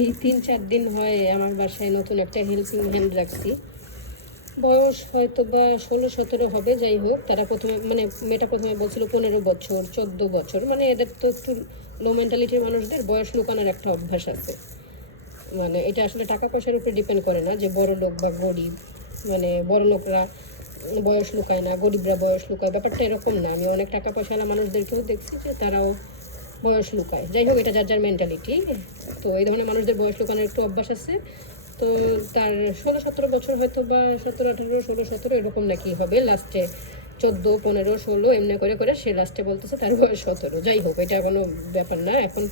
এই ৩-৪ দিন হয় আমার বাসায় নতুন একটা হেল্পিং হ্যান্ড রাখছি। বয়স হয়তো বা ১৬-১৭ হবে, যাই হোক। তারা প্রথমে মানে মেয়েটা প্রথমে বলছিল ১৫ বছর, ১৪ বছর, মানে এদের তো একটু লো মেন্টালিটির মানুষদের বয়স লুকানোর একটা অভ্যাস আছে। মানে এটা আসলে টাকা পয়সার উপরে ডিপেন্ড করে না যে বড় লোক বা গরিব, মানে বড় লোকরা বয়স লুকায় না, গরিবরা বয়স লুকায়, ব্যাপারটা এরকম না। আমি অনেক টাকা পয়সাওয়ালা মানুষদেরকেও দেখছি যে তারাও বয়স লুকায়। যাই হোক, এটা যার যার মেন্টালিটি। তো এই ধরনের মানুষদের বয়স লুকানোর একটু অভ্যাস আছে। তো তার ১৬-১৭ বছর হয়তো বা ১৭-১৮, ১৬-১৭ এরকম নাকি হবে, লাস্টে ১৪-১৫-১৬ এমনি করে করে সে লাস্টে বলতেছে তার বয়স ১৭। যাই হোক, এটা কোনো ব্যাপার না। এখন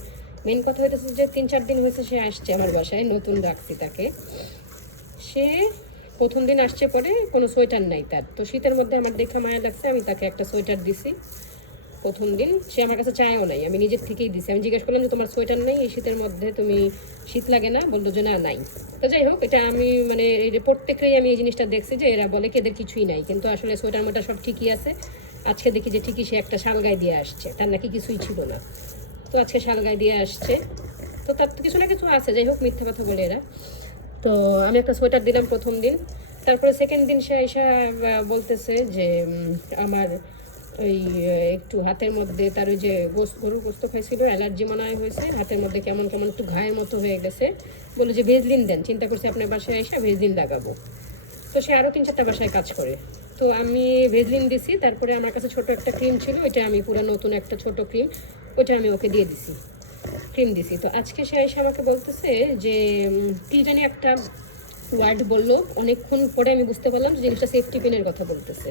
মেন কথা হইতেছে যে ৩-৪ দিন হয়েছে সে আসছে আমার বাসায়, নতুন রাখছি তাকে। সে প্রথম দিন আসছে, পরে কোনো সোয়েটার নাই তার। তো শীতের মধ্যে আমার দেখা মায়া লাগছে, আমি তাকে একটা সোয়েটার দিছি। প্রথম দিন সে আমার কাছে চায়ও নাই, আমি নিজের থেকেই দিছি। আমি জিজ্ঞেস করলাম যে তোমার সোয়েটার নেই এই শীতের মধ্যে, তুমি শীত লাগে না? বললো যে না, নাই। তো যাই হোক, এটা আমি মানে এই যে প্রত্যেকেই আমি এই জিনিসটা দেখছি যে এরা বলে কি এদের কিছুই নাই, কিন্তু আসলে সোয়েটার মোটা সব ঠিকই আছে। আজকে দেখি যে ঠিকই সে একটা শাল গায়ে দিয়ে আসছে, তার নাকি কিছুই ছিল না। তো আজকে শাল গায়ে দিয়ে আসছে, তো তার তো কিছু না কিছু আছে। যাই হোক, মিথ্যা কথা বলে এরা। তো আমি একটা সোয়েটার দিলাম প্রথম দিন। তারপরে সেকেন্ড দিন সে এসে বলতেছে যে আমার ওই একটু হাতের মধ্যে তার ওই যে গরুর গোস্ত খাইছিল, অ্যালার্জি মনে হয় হয়েছে, হাতের মধ্যে কেমন কেমন একটু ঘায়ের মতো হয়ে গেছে। বলে যে ভেজলিন দেন, চিন্তা করছি আপনার বাসায় এসে ভেজলিন লাগাবো। তো সে আরও ৩-৪টা বাসায় কাজ করে। তো আমি ভেজলিন দিছি। তারপরে আমার কাছে ছোট একটা ক্রিম ছিল, ওইটা আমি পুরো নতুন একটা ছোট ক্রিম, ওইটা আমি ওকে দিয়ে দিছি, ক্রিম দিছি। তো আজকে সে এসে আমাকে বলতেছে যে কি জানি একটা ওয়ার্ড বললো, অনেকক্ষণ পরে আমি বুঝতে পারলাম যে জিনিসটা সেফটি পিনের কথা বলতেছে।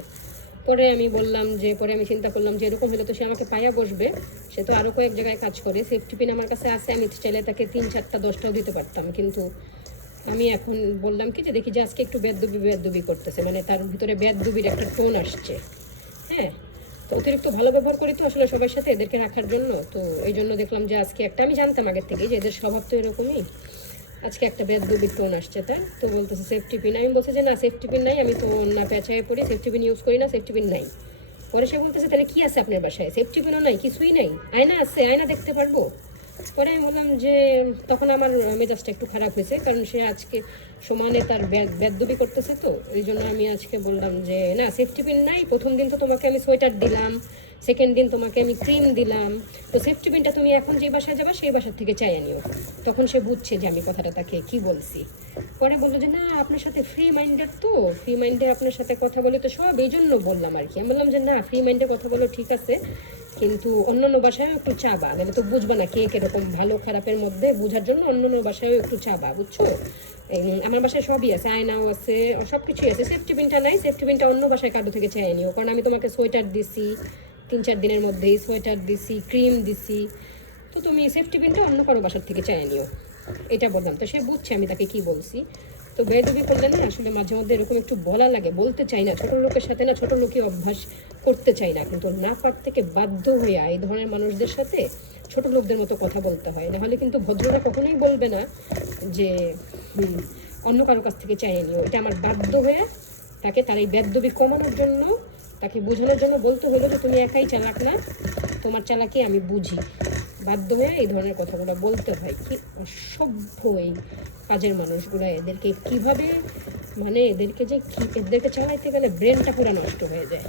পরে আমি বললাম যে, পরে আমি চিন্তা করলাম যে এরকম হলে তো সে আমাকে পায়া বসবে, সে তো আরও কয়েক জায়গায় কাজ করে, সেফটি পিন আমার কাছে আছে, আমি চাইলে তাকে ৩-৪টা 10টাও দিতে পারতাম। কিন্তু আমি এখন বললাম কি যে দেখি যে আজকে একটু বেদবি বেদবি করতেছে, মানে তার ভিতরে বেদবির একটা টোন আসছে। হ্যাঁ, তো অতিরিক্ত ভালো ব্যবহার করি তো আসলে সবার সাথে এদেরকে রাখার জন্য। তো এই জন্য দেখলাম যে আজকে একটা, আমি জানতাম আগের থেকেই যে এদের স্বভাব তো এরকমই, আজকে একটা বেদবির টোন আসছে তার। তো বলতেছে সেফটি পিন, আমি বলছি যে না সেফটি পিন নাই, আমি তো না পেঁচায়ে পড়ি, সেফটি পিন ইউজ করি না, সেফটি পিন নাই। পরে সে বলতেছে তাহলে কি আছে আপনার বাসায়? সেফটি পিনও নাই, কিছুই নাই, আয়না আছে, আয়না দেখতে পারবো? পরে আমি বললাম যে তখন আমার মেজাজটা একটু খারাপ হয়েছে, কারণ সে আজকে সমানে তার বেদবি করতেছে। তো এই জন্য আমি আজকে বললাম যে না সেফটি পিন নাই, প্রথম দিন তো তোমাকে আমি সোয়েটার দিলাম, সেকেন্ড দিন তোমাকে আমি ক্রিম দিলাম, তো সেফটি পিনটা তুমি এখন যে বাসায় যাবা সেই বাসার থেকে চাই নিও। তখন সে বুঝছে যে আমি কথাটা তাকে কি বলছি। পরে বললো যে না আপনার সাথে ফ্রি মাইন্ডেড, তো ফ্রি মাইন্ডে আপনার সাথে কথা বলে তো সব, এই জন্য বললাম আর কি। আমি বললাম যে না ফ্রি মাইন্ডে কথা বলো ঠিক আছে, কিন্তু অন্যান্য বাসায়ও একটু চাবা, নাহলে তো বুঝবা না কে কীরকম, ভালো খারাপের মধ্যে বোঝার জন্য অন্যান্য বাসায়ও একটু চাবা, বুঝছো? আমার বাসায় সবই আছে, আয়নাও আছে, সব কিছুই আছে, সেফটি পিনটা নাই, সেফটি পিনটা অন্য বাসায় কারো থেকে চাই নিও, কারণ আমি তোমাকে সোয়েটার দিছি ৩-৪ দিনের মধ্যেই, সোয়েটার দিছি, ক্রিম দিছি, তো তুমি সেফটি পিনটা অন্য কারো বাসার থেকে চাই নিও, এটা বললাম। তো সে বুঝছে আমি তাকে কি বলছি। তো বেয়াদবি করলে না আসলে মাঝে মধ্যে এরকম একটু বলা লাগে, বলতে চাই না, ছোটো লোকের সাথে না ছোটো লোকই অভ্যাস করতে চাই না, কিন্তু না পার থেকে বাধ্য হয়ে এই ধরনের মানুষদের সাথে ছোট লোকদের মতো কথা বলতে হয়। নাহলে কিন্তু ভদ্ররা কখনোই বলবে না যে অন্য কারো কাছ থেকে চাইয়ে নিও। এটা আমার বাধ্য হয়ে তাকে তার এই বেয়াদবি কমানোর জন্য, তাকে বোঝানোর জন্য বলতে হলো যে তুমি একাই চালাক না, তোমার চালাকি আমি বুঝি। বাধ্য হয়ে এই ধরনের কথাগুলো বলতে হয়। কি অসভ্য এই কাজের মানুষগুলো, এদেরকে কিভাবে, মানে এদেরকে যে কি, এদেরকে চালাইতে গেলে ব্রেনটা পুরো নষ্ট হয়ে যায়।